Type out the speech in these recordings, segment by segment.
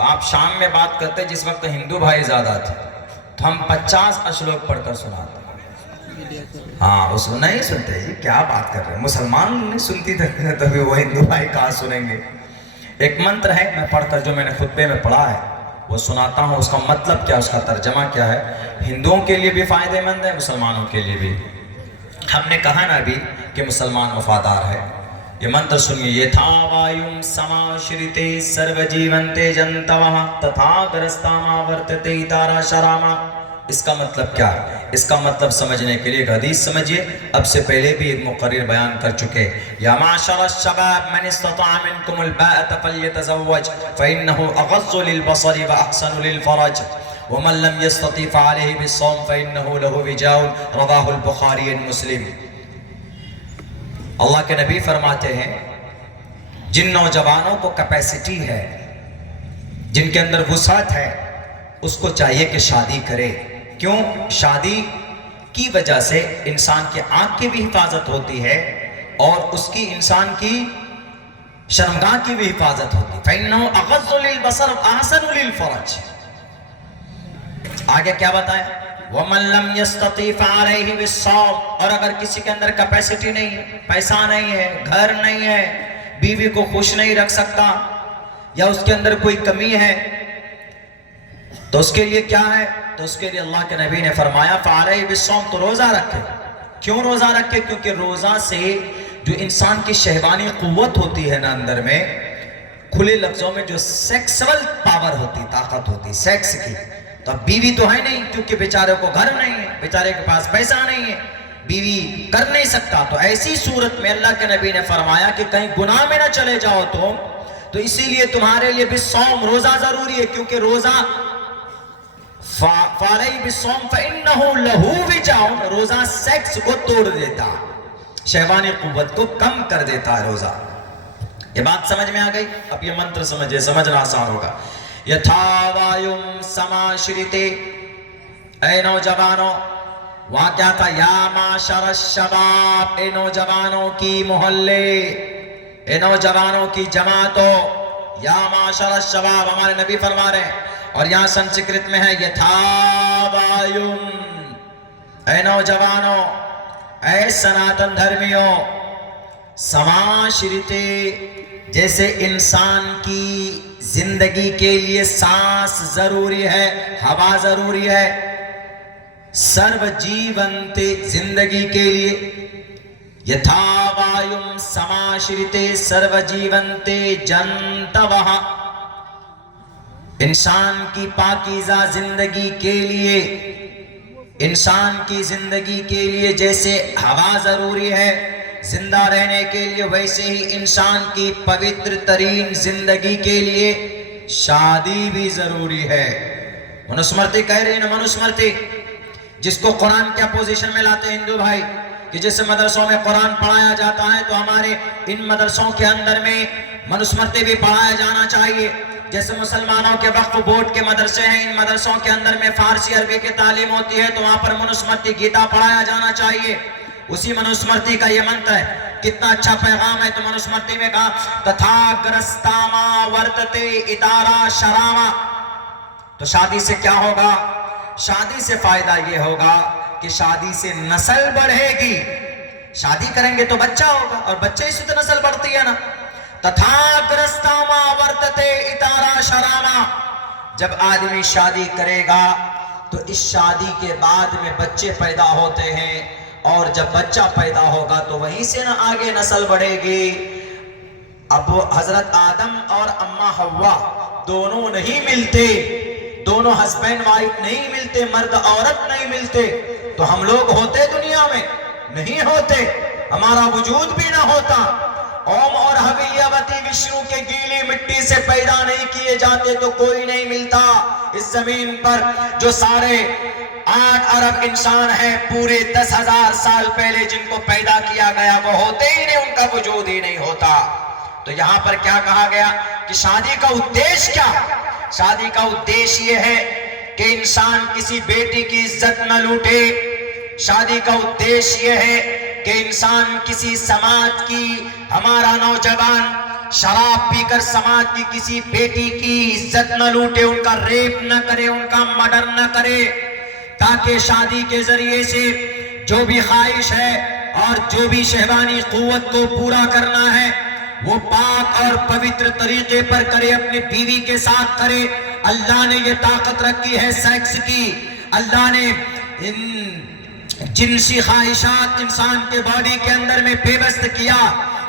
तो आप शाम में बात करते जिस वक्त हिंदू भाई ज्यादा थे, तो हम 50 श्लोक पढ़कर सुनाते। हाँ उसको नहीं सुनते जी, क्या बात कर रहे हैं, मुसलमान नहीं सुनती थे तभी वो हिंदू भाई कहाँ सुनेंगे। एक मंत्र है मैं पढ़कर, जो मैंने खुतबे में पढ़ा है वो सुनाता हूँ, उसका मतलब क्या, उसका तर्जमा क्या है, हिंदुओं के लिए भी फायदेमंद है, मुसलमानों के लिए भी। हमने कहा ना अभी कि मुसलमान वफादार है। ये मंत्र सुनिए, यथा वायुं समाश्रिते सर्वजीवन्ते जन्तवः तथा ग्रस्तामावर्तते इतारा शरामा। इसका मतलब क्या है? इसका मतलब समझने के लिए एक हदीस समझिए। अब से पहले भी एक मुकर्रिर बयान कर चुके, या माशर अश-शबाब मन इस्तताअ मिनकुमुल बाअत फल्यतज़व्वज फ़इन्नहु अग़ज़्ज़ु लिलबसरि व अहसनु लिलफ़रज व मन लम यस्तति फ़अलैहि बिस्सौम फ़इन्नहु लहु विजाउन रवाहुल बुखारी व मुस्लिम। अल्लाह के नबी फरमाते हैं, जिन नौजवानों को कैपेसिटी है, जिनके अंदर वुसअत है, उसको चाहिए कि शादी करे। क्यों? शादी की वजह से इंसान की आंख की भी हिफाजत होती है और उसकी इंसान की शर्मगाह की भी हिफाजत होती है। फ़इन्नहु अग़ज़्ज़ु लिलबसर अहसनु लिलफ़रज। आगे क्या बताया? वमन लम यस्तति फ़अलैहि बिस्सौम। और अगर किसी के अंदर कैपेसिटी नहीं है, पैसा नहीं है, घर नहीं है, बीवी को खुश नहीं रख सकता, या उसके अंदर कोई कमी है, तो उसके लिए क्या है? तो उसके लिए अल्लाह के नबी ने फरमाया फ़अलैहि बिस्सौम, तो रोजा रखे। क्यों रोजा रखे? क्योंकि रोजा से जो इंसान की शहवानी कुव्वत होती है ना अंदर में, खुले लफ्जों में जो सेक्सुअल पावर होती, ताकत होती सेक्स की, तो अब बीवी तो है नहीं, क्योंकि बेचारे को घर नहीं है, बेचारे के पास पैसा नहीं है, बीवी कर नहीं सकता। तो ऐसी सूरत में अल्लाह के नबी ने फरमाया कि कहीं गुनाह में ना चले जाओ तो इसीलिए तुम्हारे लिए भी सौम, रोजा जरूरी है। क्योंकि रोजा रोजा सेक्स को तोड़ देता, शहवानी कुव्वत को कम कर देता है रोजा। ये बात समझ में आ गई? अब ये मंत्र समझिए, समझना आसान होगा। यथा वायुं समाश्रिते, ऐ नौजवानों, वहां क्या था? या माशर शबाब, ए नौजवानों की मोहल्ले, ए नौजवानों की जमातों, या माशर शबाब हमारे नबी फरमा रहे हैं। और यहां संस्कृत में है यथा वायुं, ऐ नौजवानों, ऐ सनातन धर्मियों, समाश्रिते, जैसे इंसान की जिंदगी के लिए सांस जरूरी है, हवा जरूरी है, सर्वजीवन्ते, जिंदगी के लिए, यथा वायुं समाश्रिते सर्वजीवन्ते जन्तवः, इंसान की पाकीज़ा जिंदगी के लिए, इंसान की जिंदगी के लिए जैसे हवा जरूरी है जिंदा रहने के लिए, वैसे ही इंसान की पवित्र तरीन जिंदगी के लिए शादी भी जरूरी है। मनुस्मृति कह रही है ना, मनुस्मृति, जिसको कुरान क्या पोजीशन में लाते हैं हिंदू भाई, कि जैसे मदरसों में कुरान पढ़ाया जाता है तो हमारे इन मदरसों के अंदर में मनुस्मृति भी पढ़ाया जाना चाहिए। जैसे मुसलमानों के वक्फ बोर्ड के मदरसे हैं, इन मदरसों के अंदर में फारसी अरबी की तालीम होती है, तो वहां पर मनुस्मृति गीता पढ़ाया जाना चाहिए। उसी मनुस्मृति का ये मंत्र है, कितना अच्छा पैगाम है। तो मनुस्मृति में कहा तथा ग्रस्तामा वर्तते इतारा शरामा। तो शादी से क्या होगा? शादी से फायदा ये होगा कि शादी से नस्ल बढ़ेगी। शादी करेंगे तो बच्चा होगा, और बच्चे से तो नस्ल बढ़ती है ना। तथा ग्रस्तामा वर्तते इतारा शरामा, जब आदमी शादी करेगा तो इस शादी के बाद में बच्चे पैदा होते हैं, और जब बच्चा पैदा होगा तो वहीं से ना आगे नस्ल बढ़ेगी। अब हजरत आदम और अम्मा हव्वा दोनों नहीं मिलते, दोनों हस्बैंड वाइफ नहीं मिलते, मर्द औरत नहीं मिलते, तो हम लोग होते दुनिया में नहीं होते, हमारा वजूद भी ना होता। ओम और हवियवती विष्णु के गीली मिट्टी से पैदा नहीं किए जाते तो कोई नहीं मिलता इस जमीन पर। जो सारे 8 अरब इंसान हैं पूरे 10,000 साल पहले जिनको पैदा किया गया, वो होते ही नहीं, उनका वजूद ही नहीं होता। तो यहाँ पर क्या कहा गया कि शादी का उद्देश्य क्या? शादी का उद्देश्य यह है कि इंसान किसी बेटी की इज्जत न लूटे। शादी का उद्देश्य यह है कि इंसान किसी समाज की, हमारा नौजवान शराब पीकर समाज की किसी बेटी की इज्जत न लूटे, उनका रेप न करे, उनका मर्डर न करे, ताकि शादी के जरिए से जो भी ख्वाहिश है और जो भी शहवानी कुव्वत को पूरा करना है वो पाक और पवित्र तरीके पर करे, अपनी बीवी के साथ करे। अल्लाह ने ये ताकत रखी है सेक्स की। अल्लाह ने इन जिनसी ख्वाहिशात इंसान के बॉडी के अंदर में बेबस्त किया,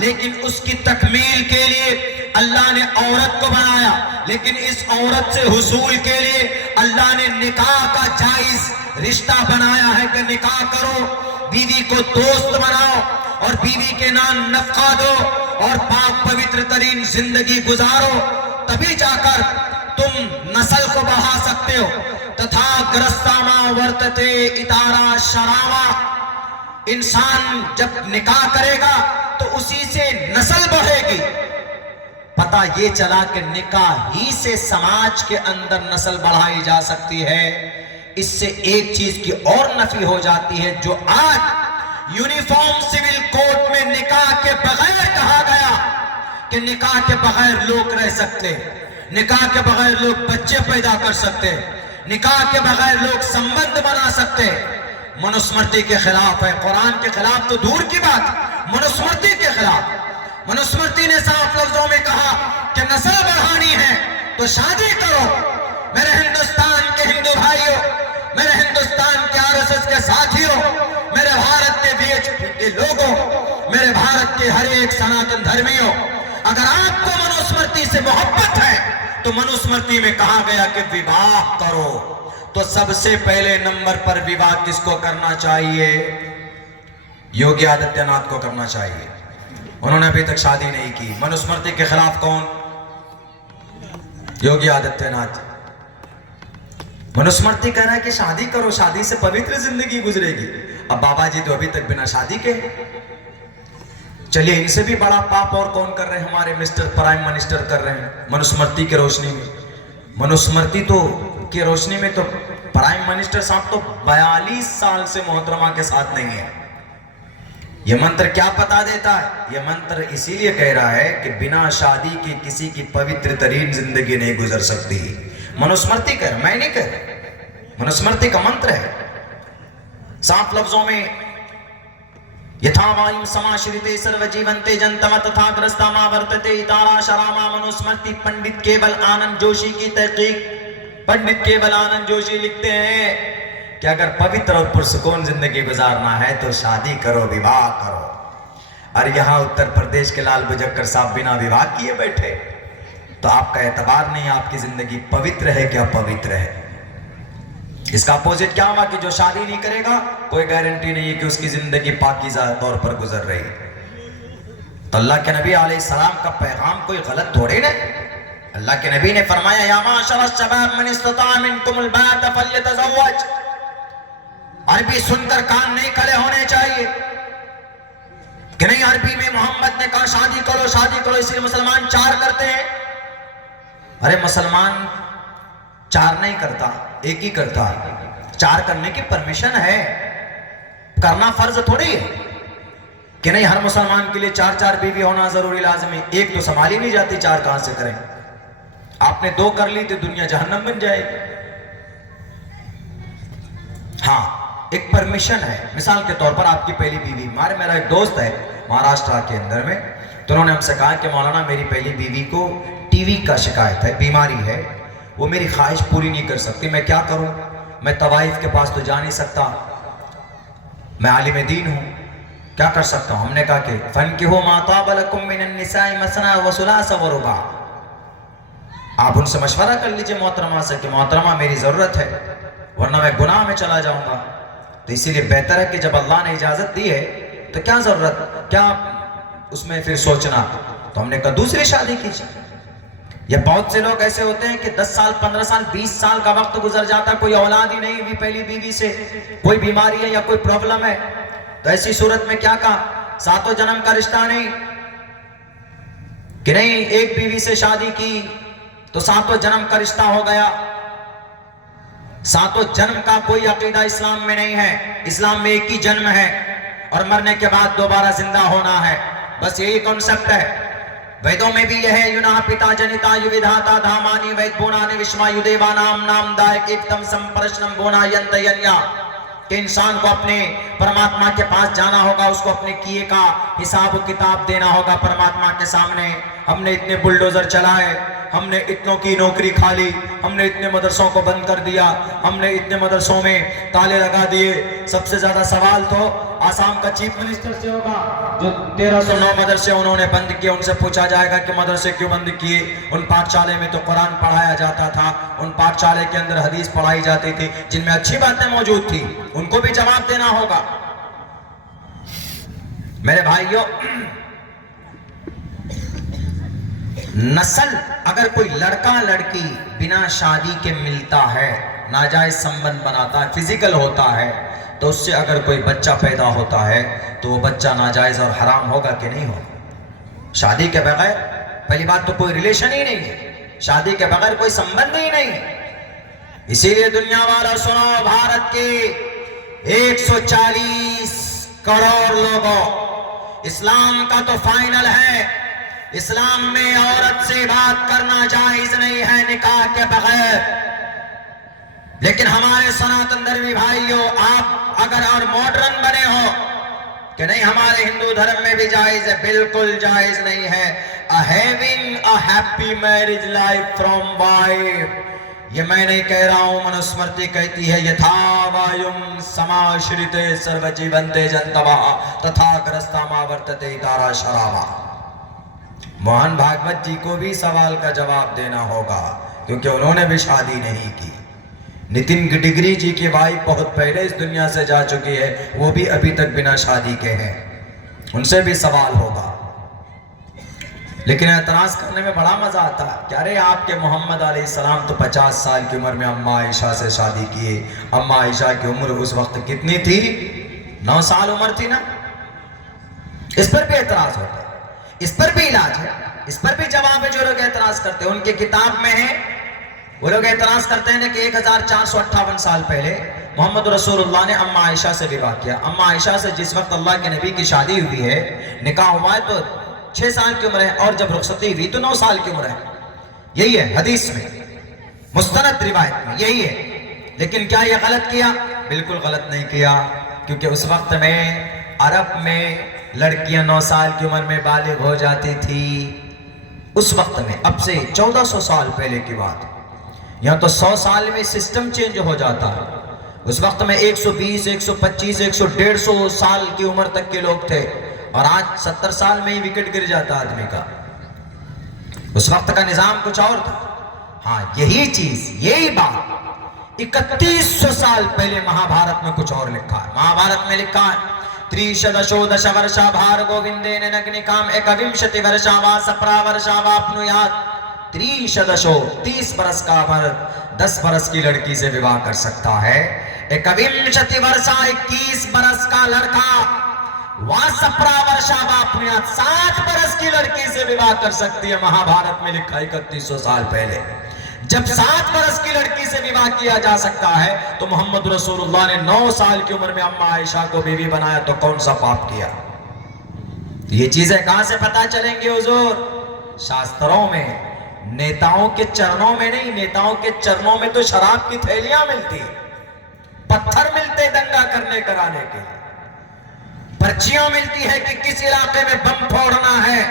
लेकिन उसकी तकमील के लिए अल्लाह ने औरत को बनाया। लेकिन इस औरत से हुसूल के लिए अल्लाह ने निकाह का जायज रिश्ता बनाया है कि निकाह करो, बीवी को दोस्त बनाओ और बीवी के नाम नफका दो और पाक पवित्र तरीन जिंदगी गुजारो, तभी जाकर तुम नस्ल को बढ़ा सकते हो। तथा ग्रस्तामा वर्तते इतारा शरावा, इंसान जब निकाह करेगा तो उसी से नस्ल बढ़ेगी। पता ये चला कि निकाह ही से समाज के अंदर नस्ल बढ़ाई जा सकती है। इससे एक चीज की और नफी हो जाती है, जो आज यूनिफॉर्म सिविल कोड में निकाह के बगैर कहा गया कि निकाह के बगैर लोग रह सकते, निकाह के बगैर लोग बच्चे पैदा कर सकते, निकाह के बगैर लोग संबंध बना सकते, मनुस्मृति के खिलाफ है। कुरान के खिलाफ तो दूर की बात, मनुस्मृति के खिलाफ। मनुस्मृति ने साफ लफ्जों में कहा कि नस्ल बढ़ानी है तो शादी करो। मेरे हिंदुस्तान के हिंदू भाइयों, मेरे हिंदुस्तान के आरएसएस के साथियों, मेरे भारत के बीएचपी के लोगों, मेरे भारत के हर एक सनातन धर्मियों, अगर आपको मनुस्मृति से मोहब्बत है तो मनुस्मृति में कहा गया कि विवाह करो, तो सबसे पहले नंबर पर विवाह किसको करना चाहिए? योगी आदित्यनाथ को करना चाहिए। उन्होंने अभी तक शादी नहीं की। मनुस्मृति के खिलाफ कौन? योगी आदित्यनाथ। मनुस्मृति कह रहा है कि शादी करो, शादी से पवित्र जिंदगी गुजरेगी। अब बाबा जी तो अभी तक बिना शादी के। चलिए, इनसे भी बड़ा पाप और कौन कर रहे हैं? हमारे मिस्टर प्राइम मिनिस्टर कर रहे हैं मनुस्मृति के रोशनी में। मनुस्मृति तो की रोशनी में तो प्राइम मिनिस्टर साहब तो 42 साल से मोहतरमा के साथ नहीं है। यह मंत्र क्या बता देता है? यह मंत्र इसीलिए कह रहा है कि बिना शादी के किसी की पवित्र तरीन जिंदगी नहीं गुजर सकती। मनुस्मृति कर, मैं नहीं कर, मनुस्मृति का मंत्र है। साफ लफ्जों में यथा वायुं समाश्रिते सर्वजीवन्ते जन्तम तथा ग्रस्तामा वर्तते इतारा शरामा। मनुस्मृति पंडित केवल आनंद जोशी की तहकीक। पंडित केवल आनंद जोशी लिखते हैं कि अगर पवित्र और पुरसकून जिंदगी गुजारना है तो शादी करो, विवाह करो। और यहाँ उत्तर प्रदेश के लाल बुजक्कर साहब बिना विवाह किए बैठे, तो आपका एतबार नहीं, आपकी जिंदगी पवित्र है क्या पवित्र है? इसका अपोजिट क्या हुआ कि जो शादी नहीं करेगा कोई गारंटी नहीं है कि उसकी जिंदगी पाकीज़ा तौर पर गुजर रही। तो अल्लाह के नबी अलैहिस्सलाम का पैगाम कोई गलत थोड़े ना। अल्लाह के नबी ने फरमाया या माशर शबाब मन इस्तता मिनकुमुल बात फल्यतज़व्वज। अरबी सुनकर कान नहीं खड़े होने चाहिए कि नहीं, अरबी में मोहम्मद ने कहा शादी करो, शादी करो, इसलिए मुसलमान 4 करते हैं। अरे मुसलमान 4 नहीं करता, एक ही करता है। 4 करने की परमिशन है, करना फर्ज थोड़ी है कि नहीं। हर मुसलमान के लिए 4-4 बीवी होना जरूरी लाजमी। एक तो संभाली नहीं जाती, 4 कहां से करें? आपने 2 कर ली तो दुनिया जहन्नम बन जाएगी। हाँ, एक परमिशन है। मिसाल के तौर पर आपकी पहली बीवी, मेरा एक दोस्त है महाराष्ट्र के अंदर में, तो उन्होंने हमसे कहा कि मौलाना मेरी पहली बीवी को टीवी का शिकायत है, बीमारी है, वो मेरी ख्वाहिश पूरी नहीं कर सकती, मैं क्या करूं? मैं तवाइफ के पास तो जा नहीं सकता, मैं आलिम दीन हूं, क्या कर सकता हूं? हमने कहा कि फनकिहू मा ताब लकुम मिनन निसाई मसना व सुलास व रुबा। आप उनसे मशवरा कर लीजिए मोहतरमा से कि मोहतरमा मेरी जरूरत है, वरना मैं गुनाह में चला जाऊंगा। तो इसीलिए बेहतर है कि जब अल्लाह ने इजाजत दी है तो क्या जरूरत, क्या उसमें फिर सोचना। तो हमने कहा दूसरी शादी कीजिए। ये बहुत से लोग ऐसे होते हैं कि 10 साल 15 साल 20 साल का वक्त गुजर जाता, कोई औलाद ही नहीं हुई पहली बीवी से, कोई बीमारी है या कोई प्रॉब्लम है, तो ऐसी सूरत में क्या कहा? 7 जन्म का रिश्ता नहीं कि नहीं, एक बीवी से शादी की तो 7 जन्म का रिश्ता हो गया। 7 जन्म का कोई अकीदा इस्लाम में नहीं है। इस्लाम में एक ही जन्म है और मरने के बाद दोबारा जिंदा होना है, बस यही कॉन्सेप्ट है। वेदों में भी यह है, युना पिता जनिता युविधाता धामानि वैद बोनानि विश्वायु देवानाम नाम दायक एकदम संप्रश्नम बोना यंत यन्या, कि इंसान को अपने परमात्मा के पास जाना होगा, उसको अपने किए का हिसाब किताब देना होगा परमात्मा के सामने। हमने इतने बुलडोजर चलाए, हमने इतनों की नौकरी खा ली, हमने इतने मदरसों को बंद कर दिया, हमने इतने मदरसों में ताले लगा दिए। सबसे ज्यादा सवाल तो आसाम का चीफ मिनिस्टर से होगा, जो 1309 मदरसे उन्होंने बंद किए। उनसे पूछा जाएगा कि मदरसे क्यों बंद किए? उन पाठशाले में तो कुरान पढ़ाया जाता था, उन पाठशाले के अंदर हदीस पढ़ाई जाती थी, जिनमें अच्छी बातें मौजूद थी, उनको भी जवाब देना होगा। मेरे भाइयों, नस्ल अगर कोई लड़का लड़की बिना शादी के मिलता है, नाजायज संबंध बनाता है, फिजिकल होता है, तो उससे अगर कोई बच्चा पैदा होता है तो वो बच्चा नाजायज और हराम होगा कि नहीं होगा? शादी के बगैर, पहली बात तो कोई रिलेशन ही नहीं है, शादी के बगैर कोई संबंध ही नहीं। इसीलिए दुनिया वाला सुनो, भारत के 140 करोड़ लोगों, इस्लाम का तो फाइनल है, इस्लाम में औरत से बात करना जायज नहीं है निकाह के बगैर। लेकिन हमारे सनातन धर्मी भाइयों, आप अगर और मॉडर्न बने हो कि नहीं हमारे हिंदू धर्म में भी जायज है, बिल्कुल जायज नहीं है। Having a happy marriage life from wife, ये मैं नहीं कह रहा हूं, मनुस्मृति कहती है, यथा वायुम समाश्रिते सर्वजीवन्ते जन्तवः तथा ग्रस्तामा वर्तते तारा शराबा। मोहन भागवत जी को भी सवाल का जवाब देना होगा, क्योंकि उन्होंने भी शादी नहीं की। नितिन गडकरी जी की वाइफ बहुत पहले इस दुनिया से जा चुकी है, वो भी अभी तक बिना शादी के हैं, उनसे भी सवाल होगा। लेकिन एतराज करने में बड़ा मजा आता है, क्या रे आपके मोहम्मद अलैहिस्सलाम तो 50 साल की उम्र में अम्मा आयशा से शादी किए। अम्मा आयशा की उम्र उस वक्त कितनी थी? 9 साल उम्र थी ना। इस पर भी एतराज होता है, इस पर भी इलाज है, इस पर भी जवाब है। जो लोग एतराज करते हैं, उनकी किताब में है, वो लोग एतराज करते हैं कि 1458 साल पहले मोहम्मद रसूलुल्लाह ने अम्मा आयशा से विवाह किया। अम्मा आयशा से जिस वक्त अल्लाह के नबी की शादी हुई है, निकाह हुआ है, तो 6 साल की उम्र है, और जब रुखसती हुई तो 9 साल की उम्र है। यही है हदीस में, मुस्तनद रिवायत में यही है। लेकिन क्या यह गलत किया? बिल्कुल गलत नहीं किया, क्योंकि उस वक्त में अरब में लड़कियां 9 साल की उम्र में बालिग हो जाती थी। उस वक्त में, अब से 1400 साल पहले की बात। यहाँ तो 100 साल में सिस्टम चेंज हो जाता है। उस वक्त में 120, 125, 150 साल की उम्र तक के लोग थे, और आज 70 साल में ही विकेट गिर जाता आदमी का। उस वक्त का निजाम कुछ और था। हाँ, यही चीज, यही बात 3100 साल पहले महाभारत में कुछ और लिखा है। महाभारत में लिखा है, त्रिशदशो दश वर्षा भार गोविंदेन नग्निकाम एकविंशति वर्षा वा सप्रा वर्षा वाप्नुयात्। त्रिशदशो 30 बरस का मर्द 10 बरस की लड़की से विवाह कर सकता है। एकविंशति वर्षा 21 बरस का लड़का वा सप्रा वर्षा वाप्नुयात् 60 बरस की लड़की से विवाह कर सकती है। महाभारत में लिखा 3100 साल पहले। जब 7 बरस की लड़की से विवाह किया जा सकता है, तो मोहम्मद रसूलुल्लाह ने 9 साल की उम्र में अम्मा आयशा को बीवी बनाया, तो कौन सा पाप किया? ये चीजें कहां से पता चलेंगी हुजूर? शास्त्रों में, नेताओं के चरणों में नहीं। नेताओं के चरणों में तो शराब की थैलियां मिलती, पत्थर मिलते दंगा करने कराने के, पर्चियां मिलती है कि किस इलाके में बम फोड़ना है,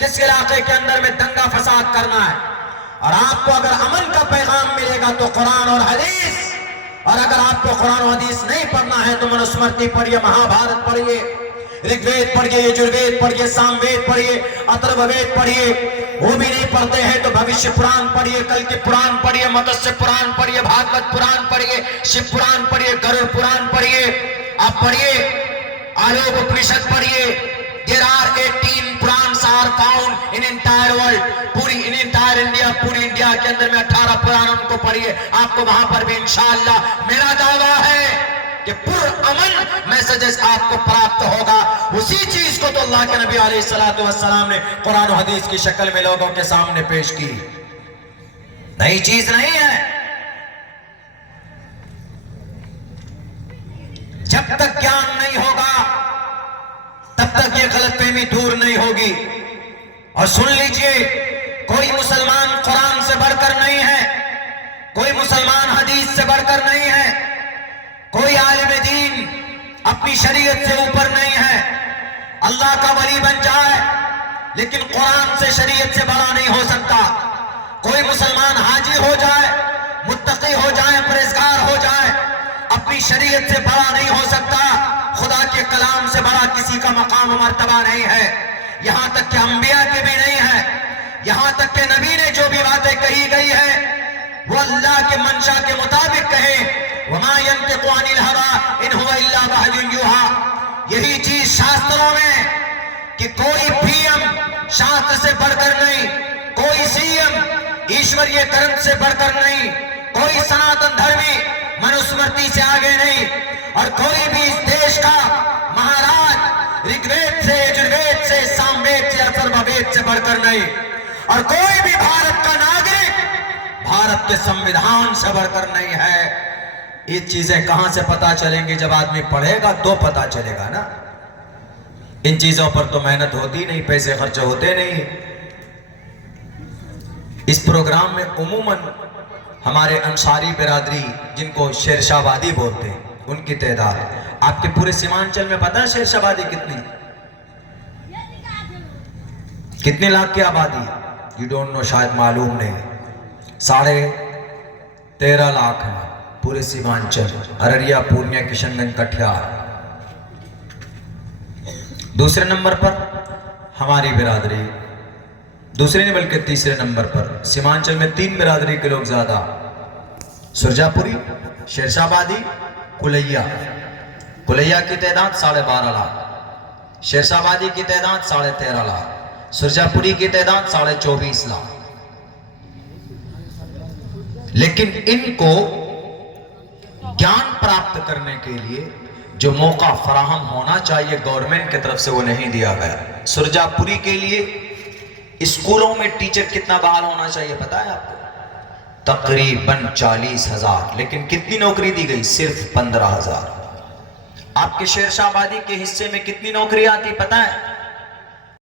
किस इलाके के अंदर में दंगा फसाद करना है। और आपको अगर अमन का पैगाम मिलेगा तो कुरान और हदीस, और अगर आपको कुरान और हदीस नहीं पढ़ना है तो मनुस्मृति पढ़िए, महाभारत पढ़िए, ऋग्वेद पढ़िए, यजुर्वेद पढ़िए, सामवेद पढ़िए, अथर्ववेद पढ़िए। वो भी नहीं पढ़ते हैं तो भविष्य पुराण पढ़िए, कल के पुराण पढ़िए, मत्स्य पुराण पढ़िए, भागवत पुराण पढ़िए, शिव पुराण पढ़िए, गरुड़ पुराण पढ़िए। आप पढ़िए, आलोक उपनिषद पढ़िए। There are 18 Purans are found in entire world, पूरी in entire India, पूरी इंडिया के अंदर में 18 पुराण उनको पढ़िए। आपको वहां पर भी इंशाअल्लाह, मेरा दावा है कि पुरअमन मैसेजेस आपको प्राप्त होगा। उसी चीज को तो अल्लाह के नबी अलैहिस्सलातु वस्सलाम ने कुरान और हदीस की शक्ल में लोगों के सामने पेश की। नई चीज नहीं है। जब तक ज्ञान नहीं होगा तब तक ये गलतफहमी दूर नहीं होगी। और सुन लीजिए, कोई मुसलमान कुरान से बढ़कर नहीं है, कोई मुसलमान हदीस से बढ़कर नहीं है, कोई आलिम दीन अपनी शरीयत से ऊपर नहीं है। अल्लाह का वली बन जाए लेकिन कुरान से शरीयत से बड़ा नहीं हो सकता। कोई मुसलमान हाजी हो जाए, मुत्तकी हो जाए, परहेजगार हो जाए, अपनी शरीयत से बड़ा नहीं हो सकता। खुदा के कलाम से बड़ा किसी का मकाम मर्तबा नहीं है, यहां तक कि अंबिया के भी नहीं है। यहां तक कि नबी ने जो भी बातें कही गई है वो अल्लाह के मंशा के मुताबिक कहे। वमा यंतिकु अनिल हवा इन हुवा इल्ला वह्युन यूहा। यही चीज शास्त्रों में कि कोई पीएम शास्त्र से बढ़कर नहीं, कोई सीएम ईश्वरीय ग्रंथ से बढ़कर नहीं, कोई सनातन धर्मी मनुस्मृति से आगे नहीं, और कोई भी इस देश का महाराज ऋग्वेद से, यजुर्वेद से, सामवेद से, अथर्ववेद से बढ़कर नहीं, और कोई भी भारत का नागरिक भारत के संविधान से बढ़कर नहीं है। ये चीजें कहां से पता चलेंगी? जब आदमी पढ़ेगा तो पता चलेगा ना। इन चीजों पर तो मेहनत होती नहीं, पैसे खर्च होते नहीं। इस प्रोग्राम में उमूमन हमारे अंसारी बिरादरी, जिनको शेरशाहबादी बोलते हैं, उनकी तादाद, आपके पूरे सीमांचल में पता है शेरशाहबादी कितने लाख की आबादी? यू डोंट नो, शायद मालूम नहीं। 13.5 लाख है पूरे सीमांचल, अररिया, पूर्णिया, किशनगंज, कटिहार। दूसरे नंबर पर हमारी बिरादरी, दूसरे नहीं बल्कि तीसरे नंबर पर सीमांचल में 3 बिरादरी के लोग ज्यादा, सुरजापुरी, शेरशाहबादी, कुलैया। कुलैया की तादाद 12.5 लाख, शेरशाहबादी की तादाद 13.5 लाख, सुरजापुरी की तादाद 24.5 लाख। लेकिन इनको ज्ञान प्राप्त करने के लिए जो मौका फराहम होना चाहिए गवर्नमेंट की तरफ से, वो नहीं दिया गया। सुरजापुरी के लिए स्कूलों में टीचर कितना बहाल होना चाहिए पता है आपको? तकरीबन 40,000, लेकिन कितनी नौकरी दी गई? सिर्फ 15,000। आपके शेरशाहबादी के हिस्से में कितनी नौकरी आती पता है?